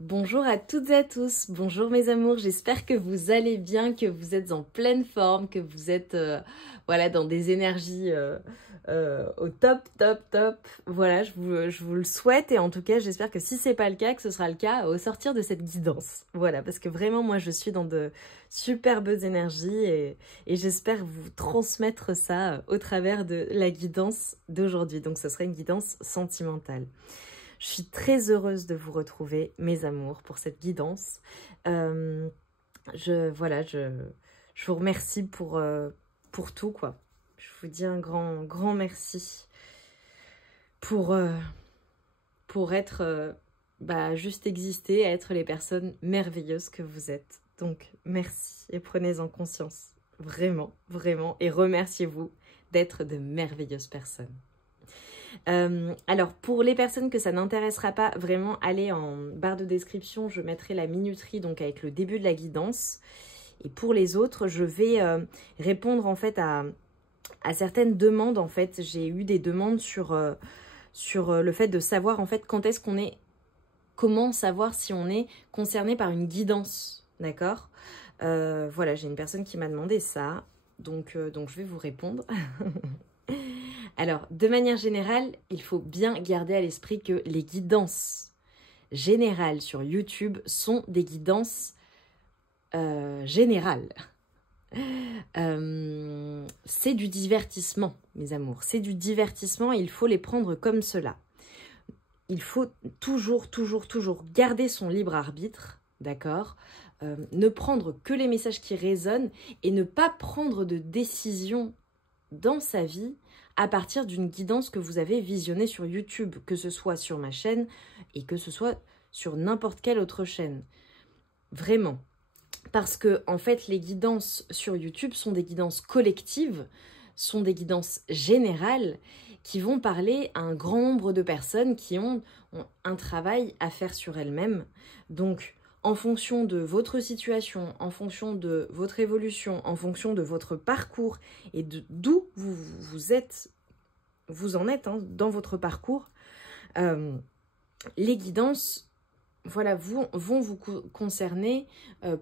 Bonjour à toutes et à tous, bonjour mes amours, j'espère que vous allez bien, que vous êtes en pleine forme, que vous êtes voilà, dans des énergies au top. Voilà, je vous le souhaite et en tout cas j'espère que si c'est pas le cas, que ce sera le cas au sortir de cette guidance. Voilà, parce que vraiment moi je suis dans de superbes énergies et j'espère vous transmettre ça au travers de la guidance d'aujourd'hui. Donc ce sera une guidance sentimentale. Je suis très heureuse de vous retrouver, mes amours, pour cette guidance. Je vous remercie pour tout, quoi. Je vous dis un grand merci pour être, juste exister, être les personnes merveilleuses que vous êtes. Donc, merci et prenez-en conscience. Vraiment, vraiment. Et remerciez-vous d'être de merveilleuses personnes. Alors, pour les personnes que ça n'intéressera pas, vraiment, allez en barre de description, je mettrai la minuterie, donc avec le début de la guidance. Et pour les autres, je vais répondre en fait à certaines demandes. En fait, j'ai eu des demandes sur le fait de savoir en fait quand est-ce qu'on est, comment savoir si on est concerné par une guidance, d'accord? Voilà, j'ai une personne qui m'a demandé ça, donc je vais vous répondre. Alors, de manière générale, il faut bien garder à l'esprit que les guidances générales sur YouTube sont des guidances générales. C'est du divertissement, mes amours. C'est du divertissement et il faut les prendre comme cela. Il faut toujours garder son libre arbitre, d'accord ? Ne prendre que les messages qui résonnent et ne pas prendre de décision dans sa vie à partir d'une guidance que vous avez visionnée sur YouTube, que ce soit sur ma chaîne et que ce soit sur n'importe quelle autre chaîne. Vraiment. Parce que, en fait, les guidances sur YouTube sont des guidances collectives, sont des guidances générales qui vont parler à un grand nombre de personnes qui ont un travail à faire sur elles-mêmes. Donc, en fonction de votre situation, en fonction de votre évolution, en fonction de votre parcours et d'où vous en êtes dans votre parcours, les guidances, voilà, vont vous concerner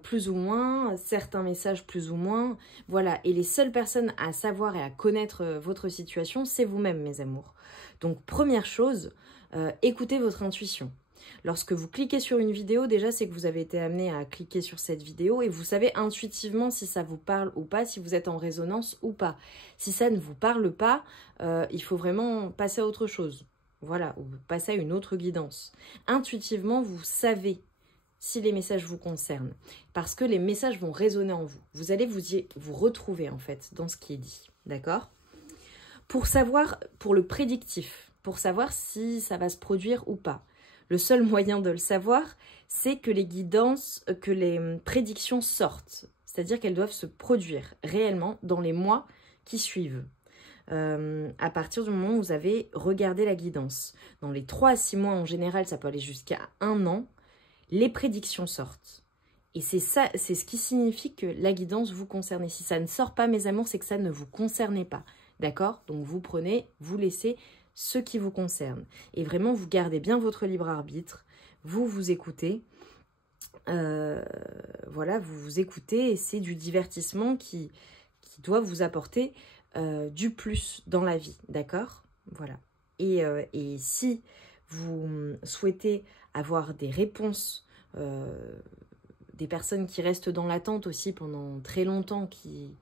plus ou moins, certains messages plus ou moins, voilà. Et les seules personnes à savoir et à connaître votre situation, c'est vous-même, mes amours. Donc, première chose, écoutez votre intuition. Lorsque vous cliquez sur une vidéo, déjà, c'est que vous avez été amené à cliquer sur cette vidéo et vous savez intuitivement si ça vous parle ou pas, si vous êtes en résonance ou pas. Si ça ne vous parle pas, il faut vraiment passer à autre chose. Voilà, ou passer à une autre guidance. Intuitivement, vous savez si les messages vous concernent parce que les messages vont résonner en vous. Vous allez vous retrouver, en fait, dans ce qui est dit. D'accord ? Pour savoir, pour le prédictif, pour savoir si ça va se produire ou pas, le seul moyen de le savoir, c'est que les guidances, que les prédictions sortent. C'est-à-dire qu'elles doivent se produire réellement dans les mois qui suivent. À partir du moment où vous avez regardé la guidance. Dans les 3 à 6 mois en général, ça peut aller jusqu'à 1 an, les prédictions sortent. Et c'est ça, c'est ce qui signifie que la guidance vous concerne. Et si ça ne sort pas, mes amours, c'est que ça ne vous concernait pas. D'accord ? Donc vous prenez, vous laissez ce qui vous concerne. Et vraiment, vous gardez bien votre libre arbitre. Vous écoutez. Voilà, vous écoutez et c'est du divertissement qui doit vous apporter du plus dans la vie. D'accord ? Voilà. Et si vous souhaitez avoir des réponses, des personnes qui restent dans l'attente aussi pendant très longtemps, qui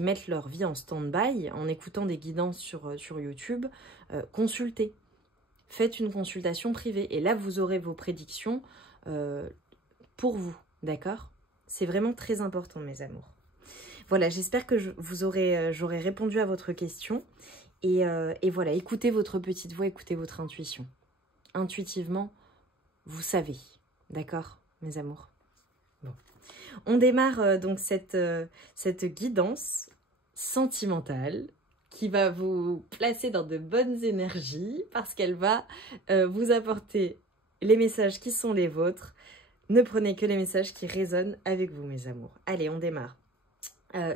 mettent leur vie en stand-by en écoutant des guidances sur YouTube, consultez. Faites une consultation privée. Et là, vous aurez vos prédictions pour vous. D'accord ? C'est vraiment très important, mes amours. Voilà, j'espère que j'aurai répondu à votre question. Et voilà, écoutez votre petite voix, écoutez votre intuition. Intuitivement, vous savez. D'accord, mes amours ? Bon. On démarre donc cette guidance sentimentale qui va vous placer dans de bonnes énergies parce qu'elle va vous apporter les messages qui sont les vôtres. Ne prenez que les messages qui résonnent avec vous, mes amours. Allez, on démarre.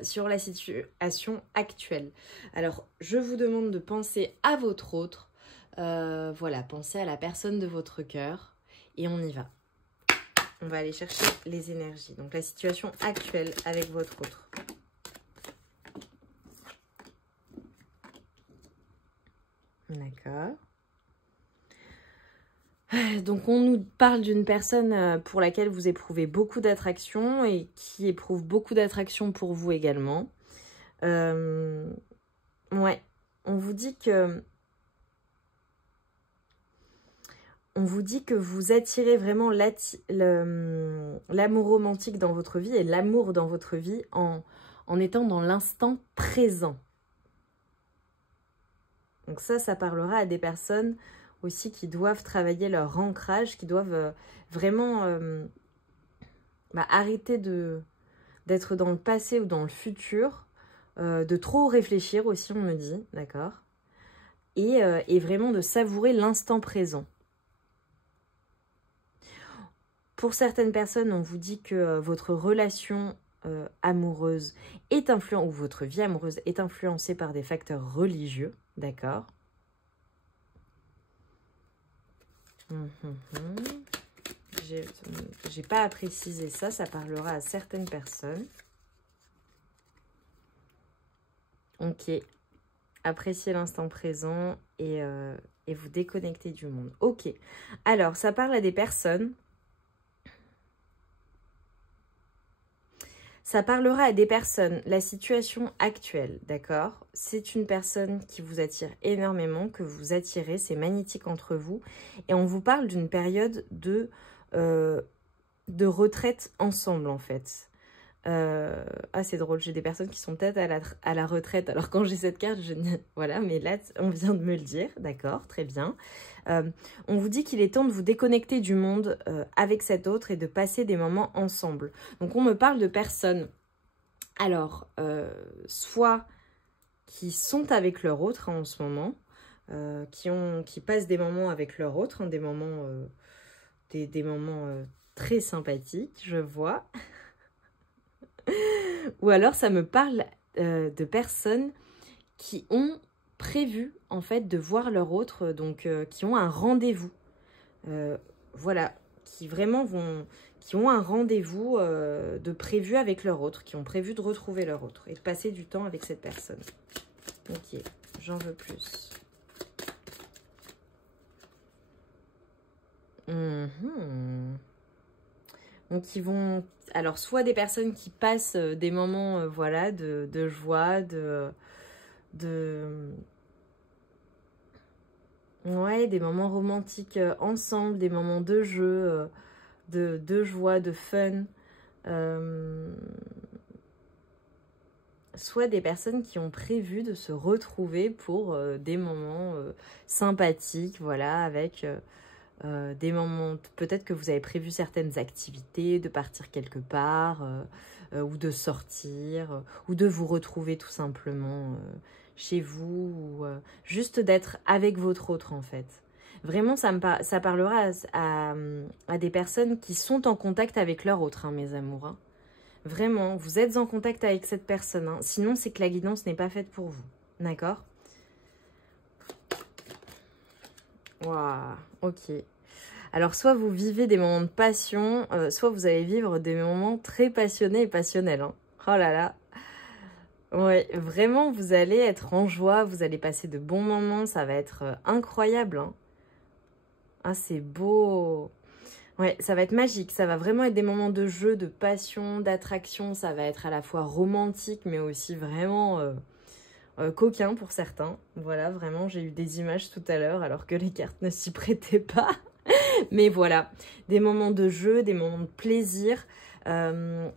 Sur la situation actuelle. Alors, je vous demande de penser à votre autre. Voilà, pensez à la personne de votre cœur et on y va. On va aller chercher les énergies. Donc, la situation actuelle avec votre autre. D'accord. Donc, on nous parle d'une personne pour laquelle vous éprouvez beaucoup d'attraction et qui éprouve beaucoup d'attraction pour vous également. Ouais, on vous dit que vous attirez vraiment l'amour romantique dans votre vie et l'amour dans votre vie en étant dans l'instant présent. Donc ça parlera à des personnes aussi qui doivent travailler leur ancrage, qui doivent vraiment arrêter d'être dans le passé ou dans le futur, de trop réfléchir aussi, on me dit, d'accord, et vraiment de savourer l'instant présent. Pour certaines personnes, on vous dit que votre relation amoureuse est influencée, ou votre vie amoureuse est influencée par des facteurs religieux, d'accord. J'ai pas à préciser ça, ça parlera à certaines personnes. Ok, appréciez l'instant présent et vous déconnectez du monde. Ok, alors ça parle à des personnes. Ça parlera à des personnes, la situation actuelle, d'accord? C'est une personne qui vous attire énormément, que vous attirez, c'est magnétique entre vous. Et on vous parle d'une période de retraite ensemble, en fait. Ah, c'est drôle, j'ai des personnes qui sont peut-être à la retraite. Alors, quand j'ai cette carte, je dis, voilà, mais là, on vient de me le dire, d'accord, très bien. On vous dit qu'il est temps de vous déconnecter du monde avec cet autre et de passer des moments ensemble. Donc, on me parle de personnes, alors, soit qui sont avec leur autre en ce moment, qui passent des moments avec leur autre, des moments, des moments très sympathiques, je vois. Ou alors, ça me parle de personnes qui ont prévu, en fait, de voir leur autre, donc qui ont un rendez-vous. Voilà, qui vraiment qui ont un rendez-vous de prévu avec leur autre, qui ont prévu de retrouver leur autre et de passer du temps avec cette personne. Ok, j'en veux plus. Donc, ils vont... Alors, soit des personnes qui passent des moments voilà, de joie, ouais, des moments romantiques ensemble, des moments de jeu, de joie, de fun. Soit des personnes qui ont prévu de se retrouver pour des moments sympathiques, voilà, avec... des moments, peut-être que vous avez prévu certaines activités, de partir quelque part, ou de sortir, ou de vous retrouver tout simplement chez vous, ou juste d'être avec votre autre en fait. Vraiment, ça parlera à des personnes qui sont en contact avec leur autre, hein, mes amours. Hein. Vraiment, vous êtes en contact avec cette personne. Hein. Sinon, c'est que la guidance n'est pas faite pour vous. D'accord? Waouh, ok. Alors, soit vous vivez des moments de passion, soit vous allez vivre des moments très passionnés et passionnels. Hein. Oh là là. Ouais, vraiment, vous allez être en joie, vous allez passer de bons moments, ça va être incroyable. Hein. Ah, c'est beau. Ouais, ça va être magique, ça va vraiment être des moments de jeu, de passion, d'attraction. Ça va être à la fois romantique, mais aussi vraiment coquin pour certains. Voilà, vraiment, j'ai eu des images tout à l'heure, alors que les cartes ne s'y prêtaient pas. Mais voilà, des moments de jeu, des moments de plaisir,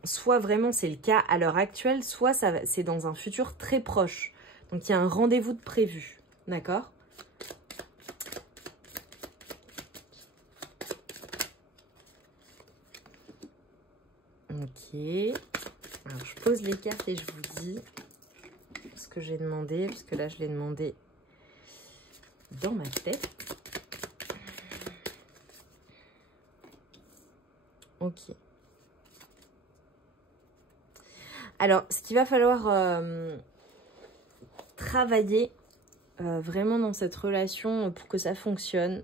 soit vraiment c'est le cas à l'heure actuelle, soit c'est dans un futur très proche. Donc il y a un rendez-vous de prévu, d'accord? Ok, alors je pose les cartes et je vous dis ce que j'ai demandé, parce que là je l'ai demandé dans ma tête. Ok. Alors, ce qu'il va falloir travailler vraiment dans cette relation pour que ça fonctionne,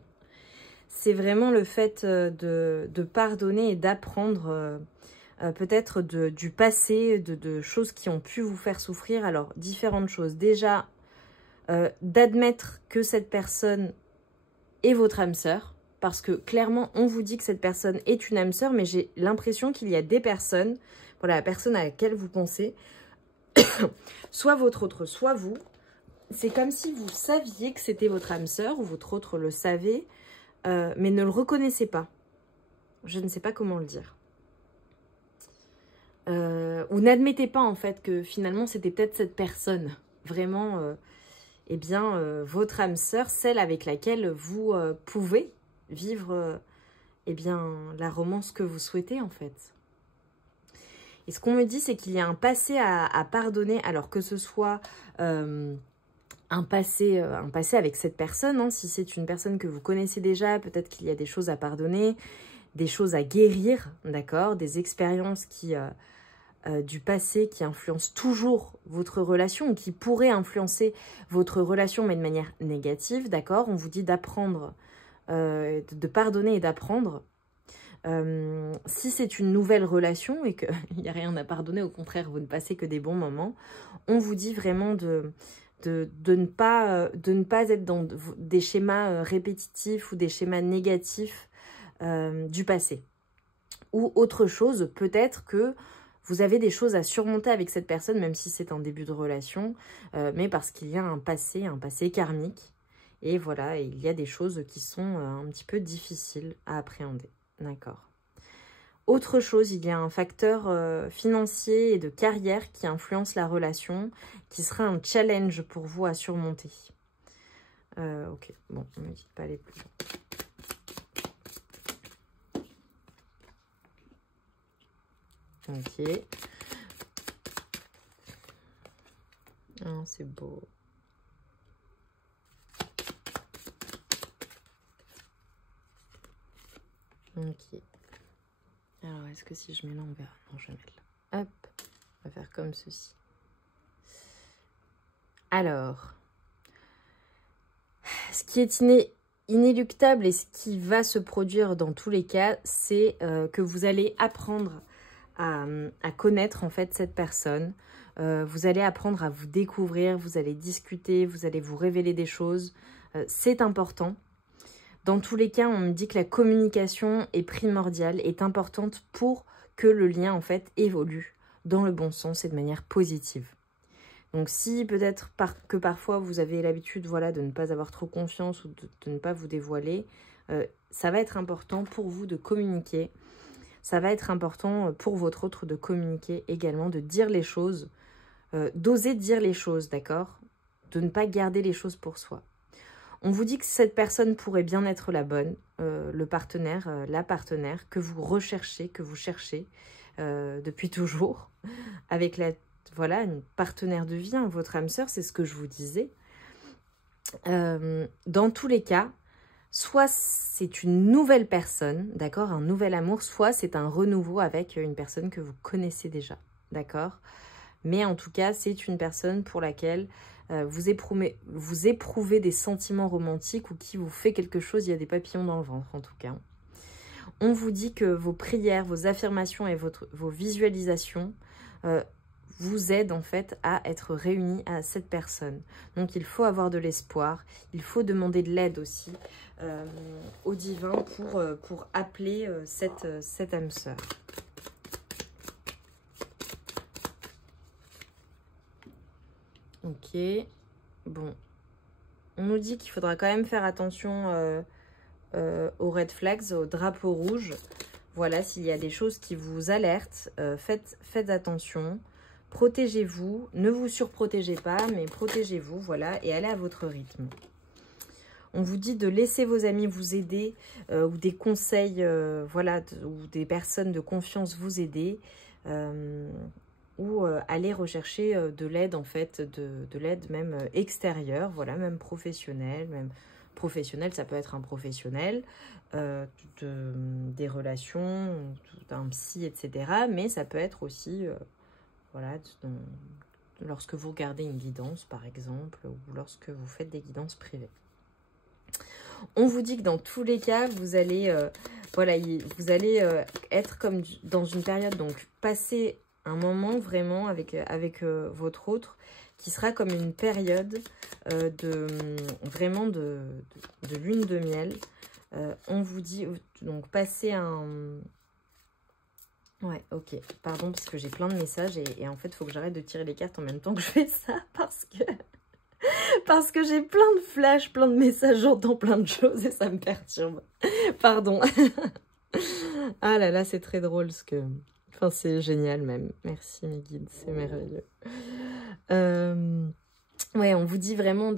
c'est vraiment le fait de pardonner et d'apprendre peut-être du passé, de choses qui ont pu vous faire souffrir. Alors, différentes choses. Déjà, d'admettre que cette personne est votre âme sœur, parce que clairement, on vous dit que cette personne est une âme sœur, mais j'ai l'impression qu'il y a des personnes, voilà, la personne à laquelle vous pensez, soit votre autre, soit vous, c'est comme si vous saviez que c'était votre âme sœur, ou votre autre le savait, mais ne le reconnaissez pas. Je ne sais pas comment le dire. Ou n'admettez pas en fait que finalement c'était peut-être cette personne, vraiment, eh bien, votre âme sœur, celle avec laquelle vous pouvez vivre eh bien, la romance que vous souhaitez en fait. Et ce qu'on me dit, c'est qu'il y a un passé à pardonner, alors que ce soit un passé avec cette personne, hein, si c'est une personne que vous connaissez déjà, peut-être qu'il y a des choses à pardonner, des choses à guérir, d'accord, des expériences du passé qui influencent toujours votre relation ou qui pourraient influencer votre relation, mais de manière négative, d'accord. On vous dit d'apprendre, de pardonner et d'apprendre. Si c'est une nouvelle relation et qu'il n'y a rien à pardonner, au contraire, vous ne passez que des bons moments, on vous dit vraiment de ne pas être dans des schémas répétitifs ou des schémas négatifs du passé. Ou autre chose, peut-être que vous avez des choses à surmonter avec cette personne, même si c'est un début de relation, mais parce qu'il y a un passé karmique. Et voilà, il y a des choses qui sont un petit peu difficiles à appréhender. D'accord. Autre chose, il y a un facteur financier et de carrière qui influence la relation, qui sera un challenge pour vous à surmonter. Ok, bon, ne me dites pas les plus loin. Ok. Oh, c'est beau. Ok. Alors, est-ce que si je mets là, on verra? Non, je vais mettre là. Hop. On va faire comme ceci. Alors, ce qui est inéluctable et ce qui va se produire dans tous les cas, c'est que vous allez apprendre à connaître en fait cette personne. Vous allez apprendre à vous découvrir, vous allez discuter, vous allez vous révéler des choses. C'est important. Dans tous les cas, on me dit que la communication est primordiale, est importante pour que le lien en fait évolue dans le bon sens et de manière positive. Donc si peut-être que parfois vous avez l'habitude voilà, de ne pas avoir trop confiance ou de ne pas vous dévoiler, ça va être important pour vous de communiquer. Ça va être important pour votre autre de communiquer également, de dire les choses, d'oser dire les choses, d'accord? De ne pas garder les choses pour soi. On vous dit que cette personne pourrait bien être la bonne, le partenaire, la partenaire que vous recherchez, que vous cherchez depuis toujours, avec voilà, une partenaire de vie, hein, votre âme sœur, c'est ce que je vous disais. Dans tous les cas, soit c'est une nouvelle personne, d'accord, un nouvel amour, soit c'est un renouveau avec une personne que vous connaissez déjà, d'accord. Mais en tout cas, c'est une personne pour laquelle vous éprouvez des sentiments romantiques ou qui vous fait quelque chose, il y a des papillons dans le ventre en tout cas. On vous dit que vos prières, vos affirmations et vos visualisations vous aident en fait à être réunis à cette personne. Donc il faut avoir de l'espoir, il faut demander de l'aide aussi au divin pour appeler cette âme sœur. Ok, bon, on nous dit qu'il faudra quand même faire attention aux red flags, aux drapeaux rouges. Voilà, s'il y a des choses qui vous alertent, faites attention, protégez-vous, ne vous surprotégez pas, mais protégez-vous, voilà, et allez à votre rythme. On vous dit de laisser vos amis vous aider, ou des conseils, voilà, ou des personnes de confiance vous aider, ou aller rechercher de l'aide en fait, de l'aide même extérieure, voilà, même professionnelle, ça peut être un professionnel, des relations, d'un psy, etc. Mais ça peut être aussi, voilà, lorsque vous regardez une guidance par exemple, ou lorsque vous faites des guidances privées. On vous dit que dans tous les cas, vous allez, voilà, vous allez être comme dans une période, donc passer un moment vraiment avec, votre autre, qui sera comme une période vraiment de lune de miel. On vous dit, donc passer un... Ouais, ok, pardon, parce que j'ai plein de messages et en fait, il faut que j'arrête de tirer les cartes en même temps que je fais ça, parce que j'ai plein de flashs, plein de messages, j'entends plein de choses et ça me perturbe. Pardon. Ah là là, c'est très drôle ce que... Enfin, c'est génial même. Merci mes guides, c'est merveilleux. Ouais, on vous dit vraiment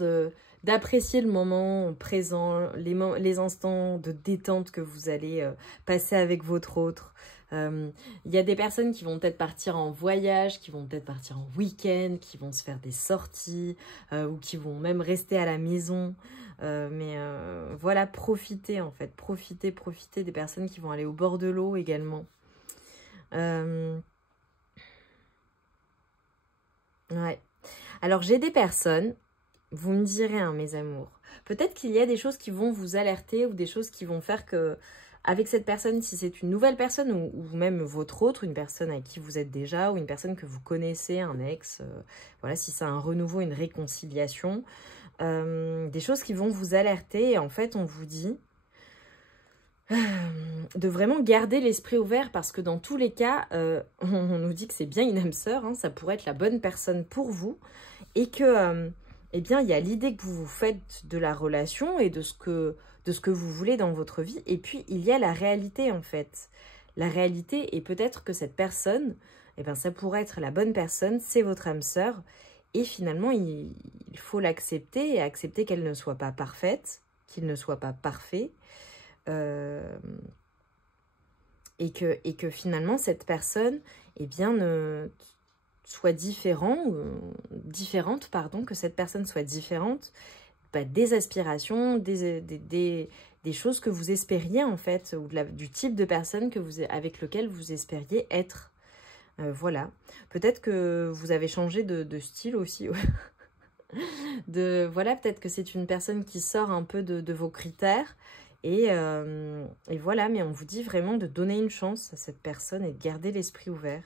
d'apprécier le moment présent, les instants de détente que vous allez passer avec votre autre. Il y a des personnes qui vont peut-être partir en voyage, qui vont peut-être partir en week-end, qui vont se faire des sorties ou qui vont même rester à la maison. Mais voilà, profitez en fait, profitez des personnes qui vont aller au bord de l'eau également. Ouais. Alors j'ai des personnes, vous me direz hein, mes amours, peut-être qu'il y a des choses qui vont vous alerter ou des choses qui vont faire que avec cette personne, si c'est une nouvelle personne ou même votre autre, une personne avec qui vous êtes déjà ou une personne que vous connaissez, un ex, voilà, si c'est un renouveau, une réconciliation, des choses qui vont vous alerter et en fait on vous dit de vraiment garder l'esprit ouvert parce que dans tous les cas, on nous dit que c'est bien une âme sœur, hein, ça pourrait être la bonne personne pour vous et que, eh bien, il y a l'idée que vous vous faites de la relation et de ce que vous voulez dans votre vie et puis il y a la réalité en fait. La réalité est peut-être que cette personne, eh bien, ça pourrait être la bonne personne, c'est votre âme sœur et finalement, il faut l'accepter et accepter qu'elle ne soit pas parfaite, qu'il ne soit pas parfait. Et que finalement cette personne eh bien soit différente pardon, que cette personne soit différente des aspirations, des choses que vous espériez en fait, ou du type de personne avec lequel vous espériez être. Voilà, peut-être que vous avez changé de style aussi. Voilà, peut-être que c'est une personne qui sort un peu de vos critères. Et voilà, mais on vous dit vraiment de donner une chance à cette personne et de garder l'esprit ouvert.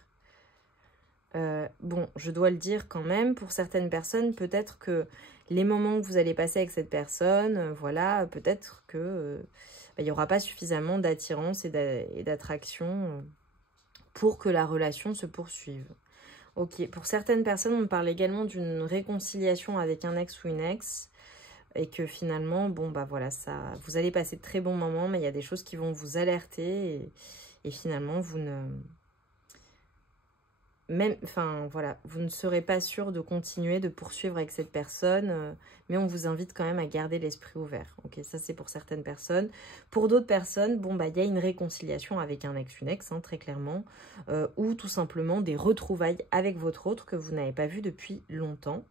Bon, je dois le dire quand même, pour certaines personnes, peut-être que les moments que vous allez passer avec cette personne, voilà, peut-être que il n'y aura pas suffisamment d'attirance et d'attraction pour que la relation se poursuive. Ok, pour certaines personnes, on parle également d'une réconciliation avec un ex ou une ex. Et que finalement, bon, bah voilà, vous allez passer de très bons moments, mais il y a des choses qui vont vous alerter. Et finalement, vous ne serez pas sûr de continuer, de poursuivre avec cette personne. Mais on vous invite quand même à garder l'esprit ouvert. Ok, ça c'est pour certaines personnes. Pour d'autres personnes, bon, bah il y a une réconciliation avec un ex, une ex, hein, très clairement. Ou tout simplement des retrouvailles avec votre autre que vous n'avez pas vu depuis longtemps.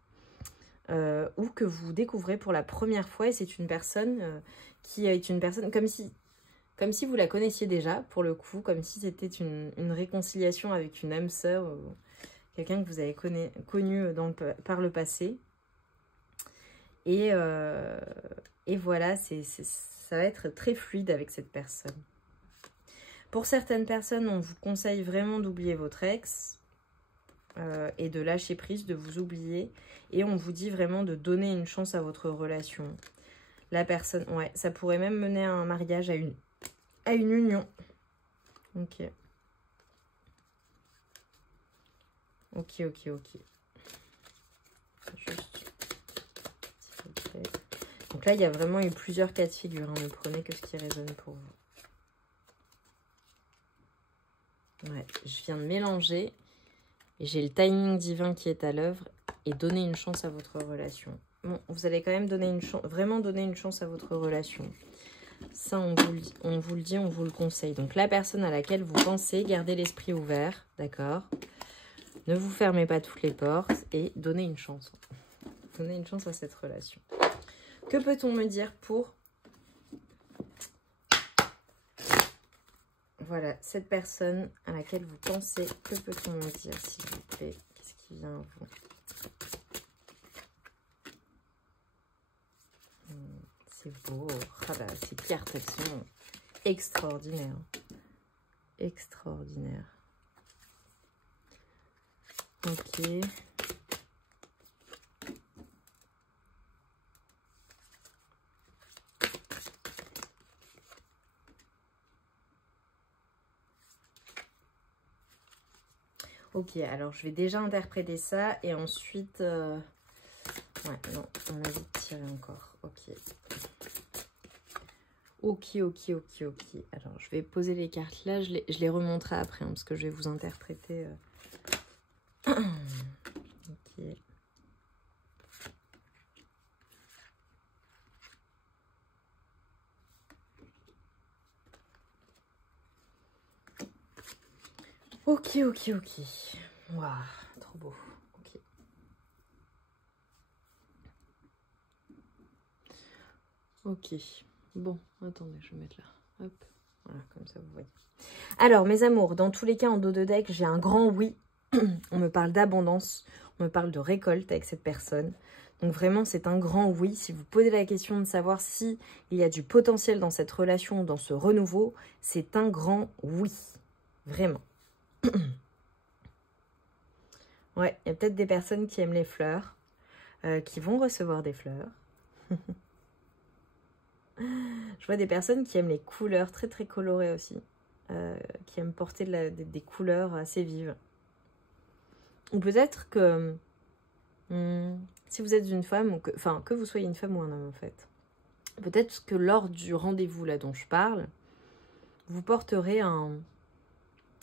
Ou que vous découvrez pour la première fois et c'est une personne qui est une personne comme si vous la connaissiez déjà pour le coup, comme si c'était une réconciliation avec une âme sœur, quelqu'un que vous avez connu par le passé et voilà, ça va être très fluide avec cette personne. Pour certaines personnes, on vous conseille vraiment d'oublier votre ex et de lâcher prise, de vous oublier. Et on vous dit vraiment de donner une chance à votre relation. La personne, ouais, ça pourrait même mener à un mariage, à une union. Ok. Ok. Juste, s'il vous plaît. Donc là, il y a vraiment eu plusieurs cas de figure. Hein. Ne prenez que ce qui résonne pour vous. Ouais, je viens de mélanger. Et j'ai le timing divin qui est à l'œuvre et donner une chance à votre relation. Bon, vous allez quand même vraiment donner une chance à votre relation. Ça, on vous le dit, on vous le conseille. Donc, la personne à laquelle vous pensez, gardez l'esprit ouvert, d'accord? Ne vous fermez pas toutes les portes et donnez une chance. Donnez une chance à cette relation. Que peut-on me dire pour... Voilà, cette personne à laquelle vous pensez, que peut-on me dire, s'il vous plaît? Qu'est-ce qui vient à vous? c'est beau. Ah bah, ces cartes, elles sont extraordinaires. Extraordinaires. Ok. Ok, alors je vais déjà interpréter ça et ensuite... Ouais, non, on a vite tiré encore. Ok. Ok. Alors, je vais poser les cartes là. Je les remonterai après, hein, parce que je vais vous interpréter. Ok. Ok. Waouh, trop beau. Ok. Ok. Bon, attendez, je vais mettre là. Hop. Voilà, comme ça, vous voyez. Alors, mes amours, dans tous les cas, en dos de deck, j'ai un grand oui. On me parle d'abondance, on me parle de récolte avec cette personne. Donc vraiment, c'est un grand oui. Si vous posez la question de savoir si il y a du potentiel dans cette relation, dans ce renouveau, c'est un grand oui. Vraiment. Ouais, il y a peut-être des personnes qui aiment les fleurs, qui vont recevoir des fleurs. Je vois des personnes qui aiment les couleurs très très colorées aussi, qui aiment porter des couleurs assez vives. Ou peut-être que si vous êtes une femme, ou que vous soyez une femme ou un homme en fait, peut-être que lors du rendez-vous là dont je parle, vous porterez un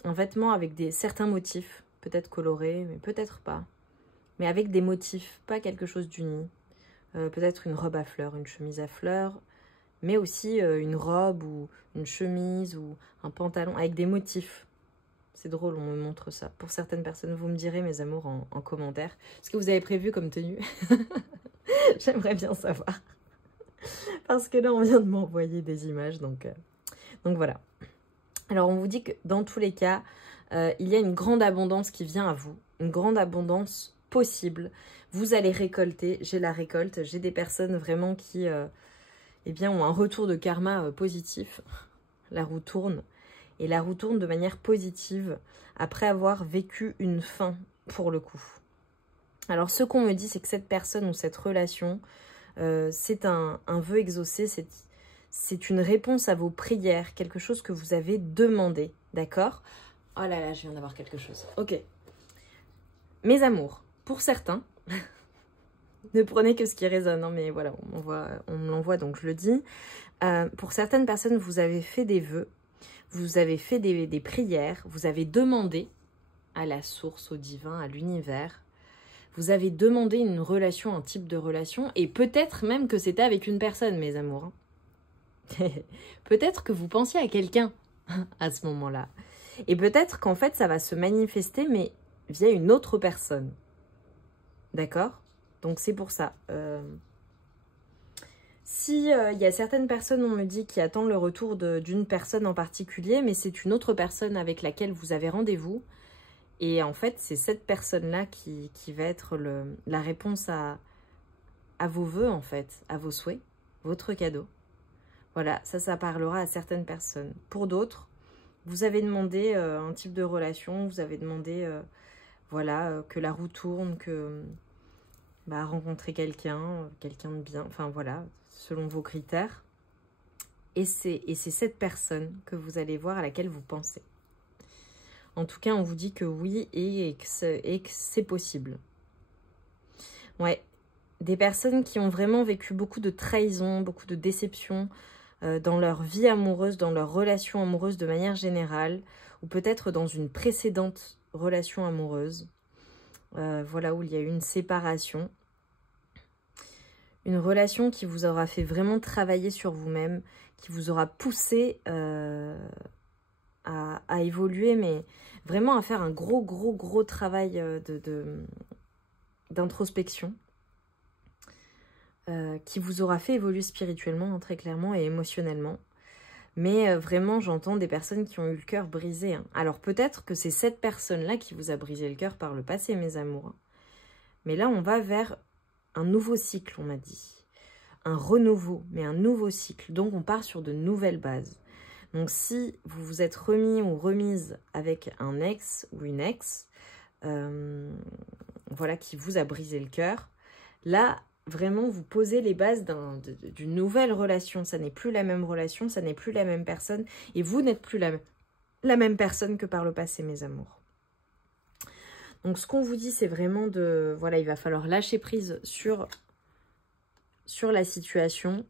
vêtement avec certains motifs, peut-être colorés, mais peut-être pas. Mais avec des motifs, pas quelque chose d'uni. Peut-être une robe à fleurs, une chemise à fleurs, mais aussi une robe ou une chemise ou un pantalon avec des motifs. C'est drôle, on me montre ça. Pour certaines personnes, vous me direz, mes amours, en commentaire, ce que vous avez prévu comme tenue. J'aimerais bien savoir. Parce que là, on vient de m'envoyer des images, donc voilà. Alors, on vous dit que dans tous les cas, il y a une grande abondance qui vient à vous. Une grande abondance possible. Vous allez récolter. J'ai la récolte. J'ai des personnes vraiment qui eh bien, ont un retour de karma positif. La roue tourne. Et la roue tourne de manière positive après avoir vécu une fin pour le coup. Alors, ce qu'on me dit, c'est que cette personne ou cette relation, c'est un vœu exaucé, c'est une réponse à vos prières, quelque chose que vous avez demandé, d'accord? Oh là là, je viens d'avoir quelque chose. Ok. Mes amours, pour certains, ne prenez que ce qui résonne, hein, mais voilà, on me l'envoie, donc je le dis. Pour certaines personnes, vous avez fait des vœux, vous avez fait des prières, vous avez demandé à la source, au divin, à l'univers, vous avez demandé une relation, un type de relation, et peut-être même que c'était avec une personne, mes amours. Peut-être que vous pensiez à quelqu'un à ce moment-là. Et peut-être qu'en fait, ça va se manifester, mais via une autre personne. D'accord? Donc, c'est pour ça. Si il y a certaines personnes, on me dit, qui attendent le retour d'une personne en particulier, mais c'est une autre personne avec laquelle vous avez rendez-vous. Et en fait, c'est cette personne-là qui va être la réponse à vos vœux, en fait, à vos souhaits, votre cadeau. Voilà, ça parlera à certaines personnes. Pour d'autres, vous avez demandé un type de relation, vous avez demandé voilà, que la roue tourne, que rencontrer quelqu'un de bien, enfin voilà, selon vos critères. Et c'est cette personne que vous allez voir, à laquelle vous pensez. En tout cas, on vous dit que oui et que c'est possible. Ouais, des personnes qui ont vraiment vécu beaucoup de trahison, beaucoup de déception dans leur vie amoureuse, dans leur relation amoureuse de manière générale, ou peut-être dans une précédente relation amoureuse. Voilà, où il y a eu une séparation. Une relation qui vous aura fait vraiment travailler sur vous-même, qui vous aura poussé à évoluer, mais vraiment à faire un gros travail d'introspection, qui vous aura fait évoluer spirituellement, hein, très clairement, et émotionnellement. Mais vraiment, j'entends des personnes qui ont eu le cœur brisé. Hein. Alors peut-être que c'est cette personne-là qui vous a brisé le cœur par le passé, mes amours. Mais là, on va vers un nouveau cycle, on m'a dit. un renouveau, mais un nouveau cycle. Donc, on part sur de nouvelles bases. Donc, si vous vous êtes remis ou remise avec un ex ou une ex, voilà, qui vous a brisé le cœur, là, vraiment, vous posez les bases d'une nouvelle relation. Ça n'est plus la même relation, ça n'est plus la même personne. Et vous n'êtes plus la même personne que par le passé, mes amours. Donc, ce qu'on vous dit, c'est vraiment de... Voilà, il va falloir lâcher prise sur la situation,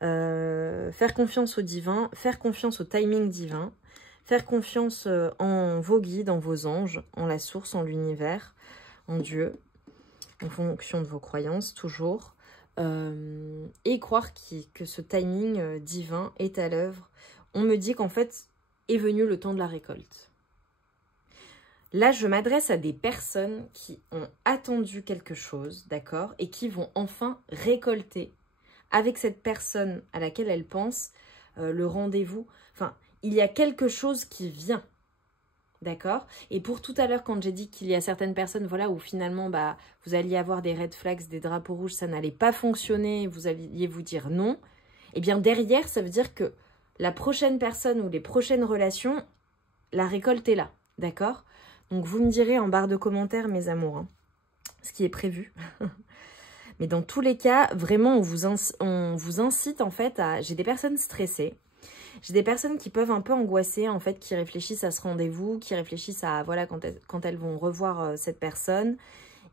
faire confiance au divin, faire confiance au timing divin, faire confiance en vos guides, en vos anges, en la source, en l'univers, en Dieu, en fonction de vos croyances, toujours. Et croire que ce timing divin est à l'œuvre. On me dit qu'en fait, est venu le temps de la récolte. Là, je m'adresse à des personnes qui ont attendu quelque chose, d'accord, et qui vont enfin récolter avec cette personne à laquelle elles pensent le rendez-vous. Enfin, il y a quelque chose qui vient, d'accord. Et pour tout à l'heure, quand j'ai dit qu'il y a certaines personnes, voilà, où finalement, bah, vous alliez avoir des red flags, des drapeaux rouges, ça n'allait pas fonctionner, vous alliez vous dire non, eh bien derrière, ça veut dire que la prochaine personne ou les prochaines relations, la récolte est là, d'accord. Donc, vous me direz en barre de commentaires, mes amours, hein, ce qui est prévu. Mais dans tous les cas, vraiment, on vous incite, en fait, à... J'ai des personnes stressées. J'ai des personnes qui peuvent un peu angoisser, en fait, qui réfléchissent à ce rendez-vous, qui réfléchissent à, voilà, quand elles vont revoir cette personne.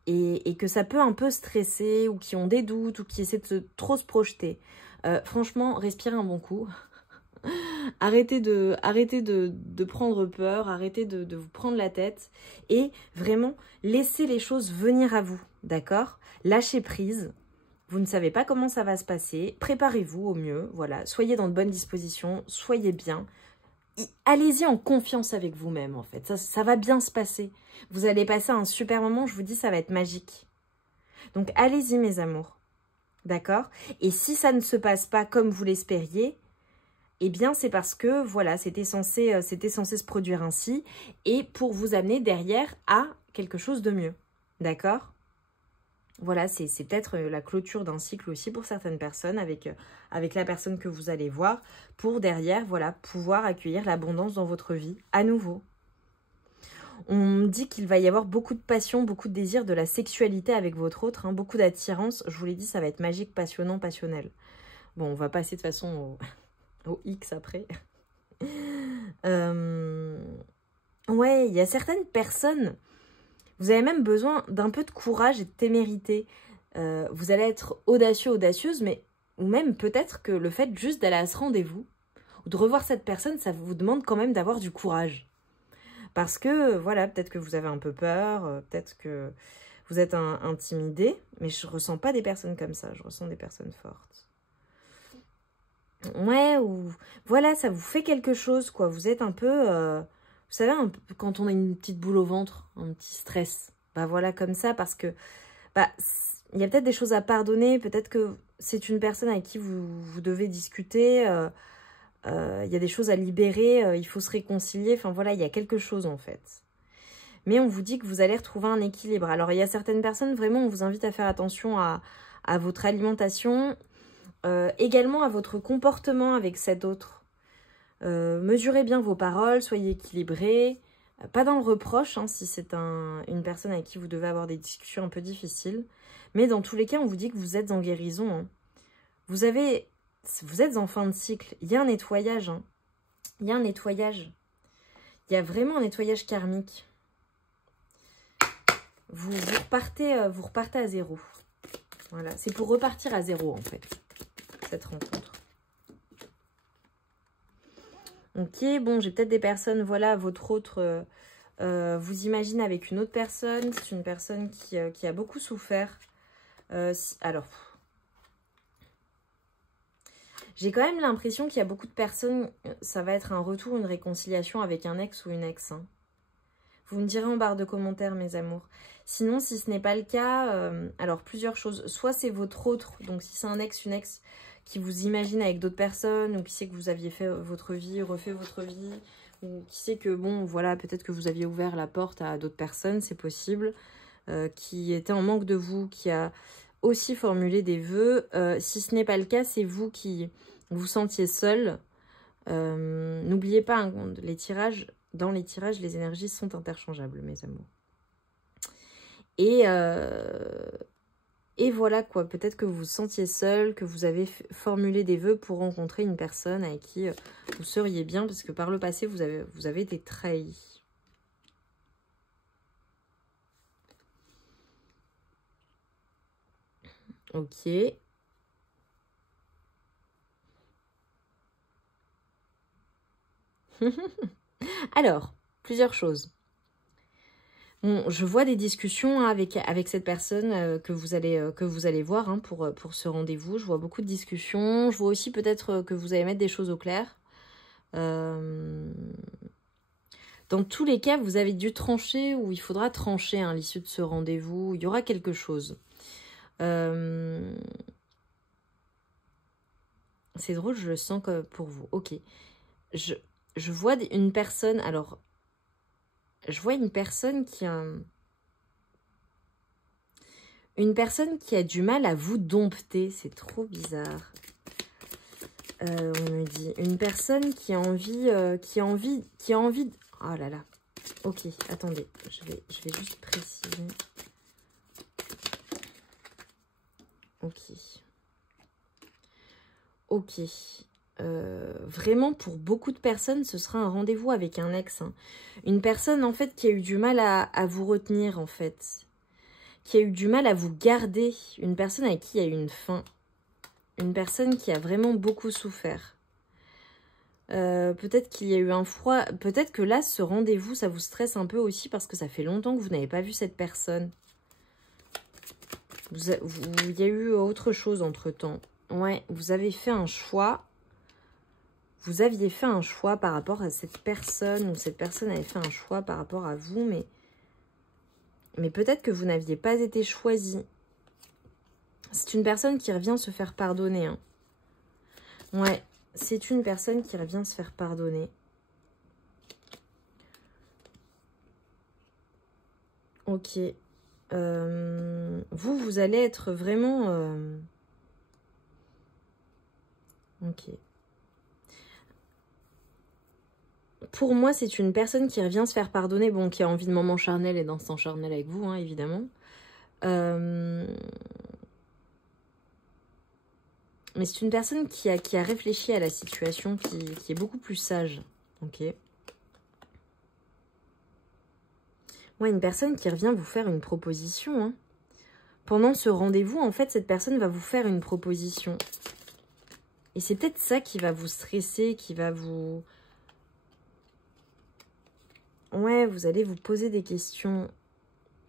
Et que ça peut un peu stresser, ou qui ont des doutes, ou qui essaient de trop se projeter. Franchement, respirez un bon coup. Arrêtez de prendre peur, arrêtez de vous prendre la tête et vraiment laissez les choses venir à vous, d'accord? Lâchez prise, vous ne savez pas comment ça va se passer, préparez-vous au mieux, voilà, soyez dans de bonnes dispositions, soyez bien, allez-y en confiance avec vous-même en fait, ça va bien se passer, vous allez passer un super moment, je vous dis ça va être magique. Donc allez-y mes amours, d'accord? Et si ça ne se passe pas comme vous l'espériez, eh bien, c'est parce que, voilà, c'était censé se produire ainsi et pour vous amener derrière à quelque chose de mieux. D'accord? Voilà, c'est peut-être la clôture d'un cycle aussi pour certaines personnes avec la personne que vous allez voir pour derrière, voilà, pouvoir accueillir l'abondance dans votre vie à nouveau. On me dit qu'il va y avoir beaucoup de passion, beaucoup de désir, de la sexualité avec votre autre, hein, beaucoup d'attirance. Je vous l'ai dit, ça va être magique, passionnant, passionnel. Bon, on va passer de toute façon au X après. Ouais, il y a certaines personnes, vous avez même besoin d'un peu de courage et de témérité. Vous allez être audacieux, audacieuse, mais ou même peut-être que le fait juste d'aller à ce rendez-vous, ou de revoir cette personne, ça vous demande quand même d'avoir du courage. Parce que, voilà, peut-être que vous avez un peu peur, peut-être que vous êtes intimidé, mais je ressens pas des personnes comme ça, je ressens des personnes fortes. Ouais, ou voilà, ça vous fait quelque chose, quoi. Vous êtes un peu, vous savez, quand on a une petite boule au ventre, un petit stress. Bah voilà, comme ça, parce que, bah, il y a peut-être des choses à pardonner, peut-être que c'est une personne avec qui vous devez discuter, il y a des choses à libérer, il faut se réconcilier, enfin voilà, il y a quelque chose en fait. Mais on vous dit que vous allez retrouver un équilibre. Alors, il y a certaines personnes, vraiment, on vous invite à faire attention à votre alimentation, également à votre comportement avec cet autre. Mesurez bien vos paroles, soyez équilibrés, pas dans le reproche, hein, si c'est une personne avec qui vous devez avoir des discussions un peu difficiles, mais dans tous les cas, on vous dit que vous êtes en guérison. Hein. Vous êtes en fin de cycle, il y a un nettoyage. Hein. Il y a un nettoyage. Il y a vraiment un nettoyage karmique. Vous repartez à zéro. Voilà, c'est pour repartir à zéro en fait. Cette rencontre. Ok, bon, j'ai peut-être des personnes, voilà, votre autre, vous imaginez avec une autre personne, c'est une personne qui a beaucoup souffert. Alors, j'ai quand même l'impression qu'il y a beaucoup de personnes, ça va être un retour, une réconciliation avec un ex ou une ex. Hein. Vous me direz en barre de commentaires, mes amours. Sinon, si ce n'est pas le cas, alors plusieurs choses. Soit c'est votre autre, donc si c'est un ex, une ex qui vous imagine avec d'autres personnes, ou qui sait que vous aviez fait votre vie, refait votre vie, ou qui sait que, bon, voilà, peut-être que vous aviez ouvert la porte à d'autres personnes, c'est possible, qui était en manque de vous, qui a aussi formuler des vœux. Si ce n'est pas le cas, c'est vous qui vous sentiez seul. N'oubliez pas, hein, dans les tirages, les énergies sont interchangeables, mes amours. Et voilà quoi, peut-être que vous vous sentiez seul, que vous avez formulé des vœux pour rencontrer une personne avec qui vous seriez bien, parce que par le passé, vous avez été trahi. Ok. Alors, plusieurs choses. Bon, je vois des discussions hein, avec cette personne que vous allez voir hein, pour ce rendez-vous. Je vois beaucoup de discussions. Je vois aussi peut-être que vous allez mettre des choses au clair. Dans tous les cas, vous avez dû trancher ou il faudra trancher hein, à l'issue de ce rendez-vous. Il y aura quelque chose. C'est drôle, je le sens comme pour vous. Ok. Je vois une personne... Alors, je vois une personne qui a... Une personne qui a du mal à vous dompter. C'est trop bizarre. On me dit... Une personne qui a envie... Oh là là. Ok, attendez. Je vais juste préciser. Ok. Ok. Vraiment, pour beaucoup de personnes, ce sera un rendez-vous avec un ex. Hein. Une personne, en fait, qui a eu du mal à vous retenir, en fait. Qui a eu du mal à vous garder. Une personne avec qui il y a eu une fin. Une personne qui a vraiment beaucoup souffert. Peut-être qu'il y a eu un froid. Peut-être que là, ce rendez-vous, ça vous stresse un peu aussi parce que ça fait longtemps que vous n'avez pas vu cette personne. Il y a eu autre chose entre-temps. Ouais, vous avez fait un choix. Vous aviez fait un choix par rapport à cette personne, ou cette personne avait fait un choix par rapport à vous, mais peut-être que vous n'aviez pas été choisi. C'est une personne qui revient se faire pardonner. Hein. Ouais, c'est une personne qui revient se faire pardonner. Ok. Vous allez être vraiment... Ok. Pour moi, c'est une personne qui revient se faire pardonner, bon, qui a envie de moment charnel et d'instant charnel avec vous, hein, évidemment. Mais c'est une personne qui a réfléchi à la situation, qui est beaucoup plus sage. Ok. Ouais, une personne qui revient vous faire une proposition. Hein. Pendant ce rendez-vous, en fait, cette personne va vous faire une proposition. Et c'est peut-être ça qui va vous stresser, qui va vous... Ouais, vous allez vous poser des questions.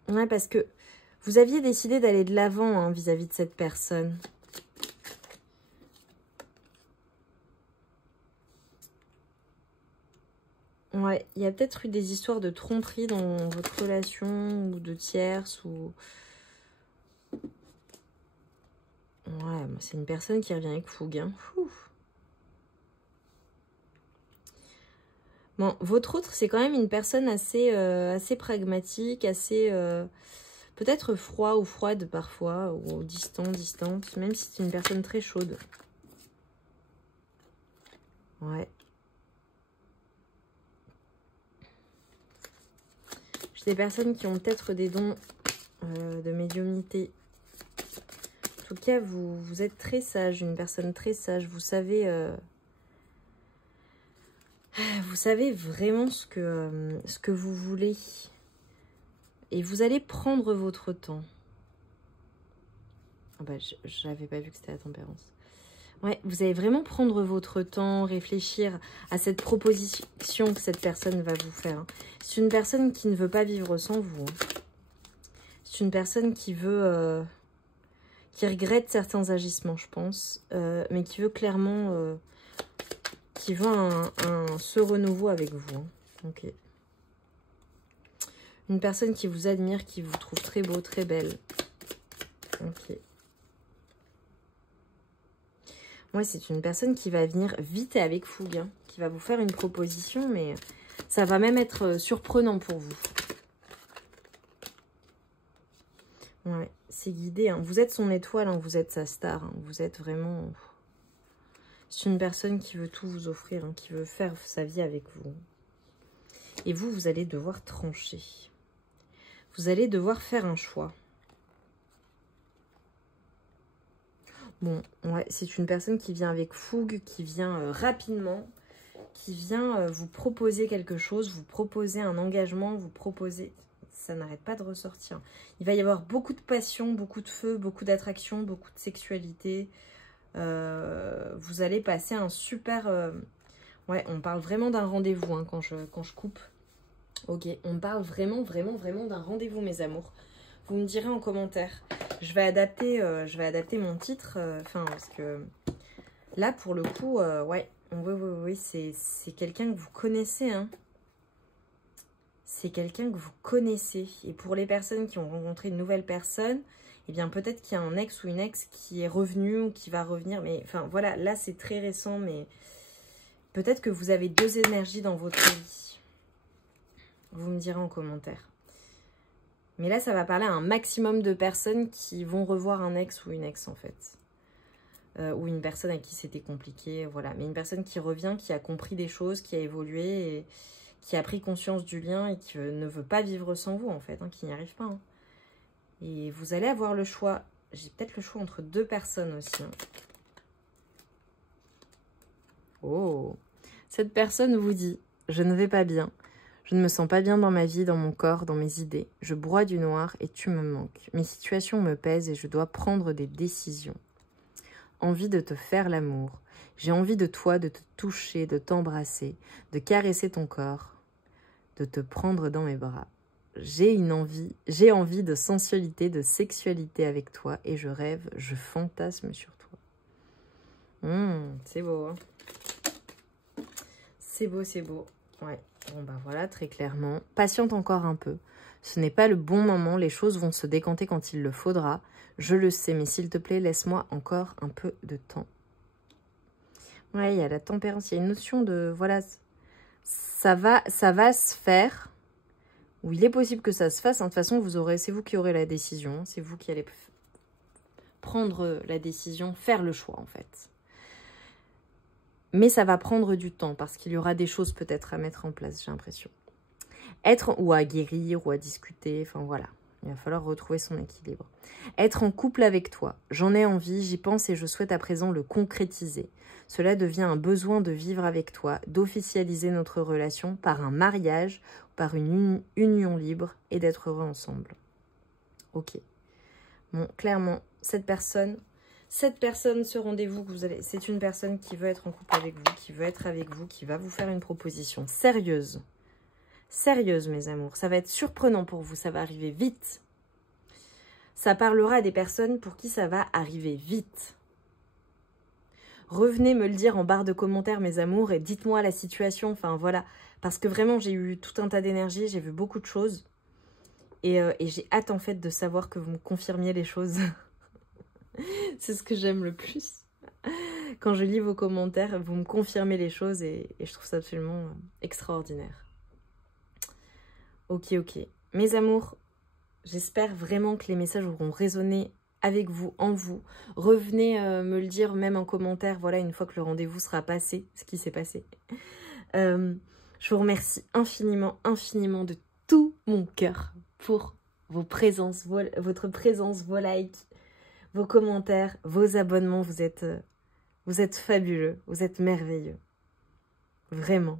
Ouais, parce que vous aviez décidé d'aller de l'avant hein, vis-à-vis de cette personne. Ouais, il y a peut-être eu des histoires de tromperie dans votre relation ou de tierces ou... Ouais, c'est une personne qui revient avec fougue. Hein. Bon, votre autre, c'est quand même une personne assez, assez pragmatique, assez... peut-être froid ou froide parfois, ou distante, même si c'est une personne très chaude. Ouais. J'ai des personnes qui ont peut-être des dons de médiumnité. En tout cas, vous êtes très sage, une personne très sage. Vous savez vraiment ce que vous voulez. Et vous allez prendre votre temps. Ah bah, je n'avais pas vu que c'était la tempérance. Ouais, vous allez vraiment prendre votre temps, réfléchir à cette proposition que cette personne va vous faire. C'est une personne qui ne veut pas vivre sans vous. C'est une personne qui veut... qui regrette certains agissements, je pense. Mais qui veut clairement... qui veut ce renouveau avec vous. Ok. Une personne qui vous admire, qui vous trouve très beau, très belle. Ok. Ouais, c'est une personne qui va venir vite et avec fougue, hein, qui va vous faire une proposition, mais ça va même être surprenant pour vous. Ouais, c'est guidé. Hein. Vous êtes son étoile, hein, vous êtes sa star. Hein. Vous êtes vraiment... C'est une personne qui veut tout vous offrir, hein, qui veut faire sa vie avec vous. Et vous, vous allez devoir trancher. Vous allez devoir faire un choix. Bon, ouais, c'est une personne qui vient avec fougue, qui vient rapidement, qui vient vous proposer quelque chose, vous proposer un engagement, vous proposer... Ça n'arrête pas de ressortir. Il va y avoir beaucoup de passion, beaucoup de feu, beaucoup d'attraction, beaucoup de sexualité. Vous allez passer un super... Ouais, on parle vraiment d'un rendez-vous hein, quand je coupe. Ok, on parle vraiment d'un rendez-vous, mes amours. Vous me direz en commentaire. Je vais adapter mon titre. Parce que là, pour le coup, ouais, oui, c'est quelqu'un que vous connaissez, hein. C'est quelqu'un que vous connaissez. Et pour les personnes qui ont rencontré une nouvelle personne, eh bien peut-être qu'il y a un ex ou une ex qui est revenu ou qui va revenir. Mais enfin voilà, là c'est très récent, mais peut-être que vous avez deux énergies dans votre vie. Vous me direz en commentaire. Mais là, ça va parler à un maximum de personnes qui vont revoir un ex ou une ex en fait. Ou une personne à qui c'était compliqué, voilà. Mais une personne qui revient, qui a compris des choses, qui a évolué et qui a pris conscience du lien et qui ne veut pas vivre sans vous, en fait, hein, qui n'y arrive pas. Hein. Et vous allez avoir le choix. J'ai peut-être le choix entre deux personnes aussi. Hein. Oh, cette personne vous dit, je ne vais pas bien. Je ne me sens pas bien dans ma vie, dans mon corps, dans mes idées. Je broie du noir et tu me manques. Mes situations me pèsent et je dois prendre des décisions. Envie de te faire l'amour. J'ai envie de toi, de te toucher, de t'embrasser, de caresser ton corps, de te prendre dans mes bras. J'ai envie de sensualité, de sexualité avec toi et je rêve, je fantasme sur toi. C'est beau, hein. C'est beau, c'est beau. Ouais, bon bah voilà, très clairement. Patiente encore un peu. Ce n'est pas le bon moment, les choses vont se décanter quand il le faudra. Je le sais, mais s'il te plaît, laisse-moi encore un peu de temps. Ouais, il y a la tempérance, il y a une notion de... Voilà, ça va se faire. Ou il est possible que ça se fasse. Hein. De toute façon, c'est vous qui aurez la décision. C'est vous qui allez prendre la décision, faire le choix en fait. Mais ça va prendre du temps parce qu'il y aura des choses peut-être à mettre en place, j'ai l'impression. Ou à guérir, ou à discuter, enfin voilà. Il va falloir retrouver son équilibre. Être en couple avec toi. J'en ai envie, j'y pense et je souhaite à présent le concrétiser. Cela devient un besoin de vivre avec toi, d'officialiser notre relation par un mariage, par une union libre et d'être heureux ensemble. Ok. Bon, clairement, cette personne, ce rendez-vous que vous allez... C'est une personne qui veut être en couple avec vous, qui veut être avec vous, qui va vous faire une proposition sérieuse. Sérieuse, mes amours. Ça va être surprenant pour vous, ça va arriver vite. Ça parlera à des personnes pour qui ça va arriver vite. Revenez me le dire en barre de commentaires, mes amours, et dites-moi la situation. Enfin, voilà. Parce que vraiment, j'ai eu tout un tas d'énergie, j'ai vu beaucoup de choses. Et j'ai hâte, en fait, de savoir que vous me confirmiez les choses. C'est ce que j'aime le plus. Quand je lis vos commentaires, vous me confirmez les choses et je trouve ça absolument extraordinaire. Ok. Mes amours, j'espère vraiment que les messages auront résonné avec vous, en vous. Revenez me le dire même en commentaire, voilà, une fois que le rendez-vous sera passé, ce qui s'est passé. Je vous remercie infiniment de tout mon cœur pour vos présences, votre présence, vos likes, vos commentaires, vos abonnements. Vous êtes fabuleux, vous êtes merveilleux. Vraiment.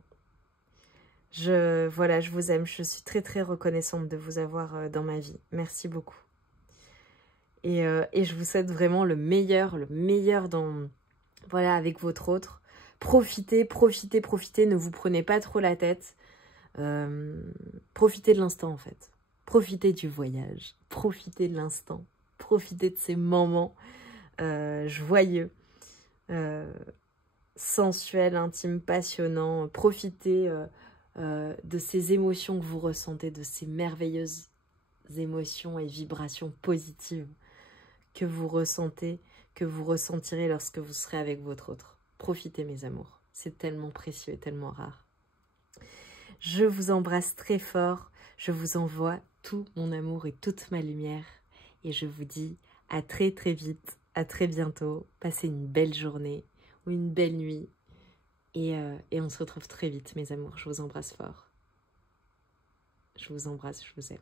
Je vous aime, je suis très reconnaissante de vous avoir dans ma vie. Merci beaucoup. Et je vous souhaite vraiment le meilleur dans, voilà, avec votre autre. Profitez, ne vous prenez pas trop la tête. Profitez de l'instant en fait. Profitez du voyage, profitez de l'instant, profitez de ces moments joyeux, sensuels, intimes, passionnants. Profitez de ces émotions que vous ressentez, de ces merveilleuses émotions et vibrations positives que vous ressentez, que vous ressentirez lorsque vous serez avec votre autre. Profitez, mes amours. C'est tellement précieux et tellement rare. Je vous embrasse très fort. Je vous envoie tout mon amour et toute ma lumière. Et je vous dis à très très vite, à très bientôt. Passez une belle journée ou une belle nuit. Et on se retrouve très vite, mes amours. Je vous embrasse fort. Je vous embrasse, je vous aime.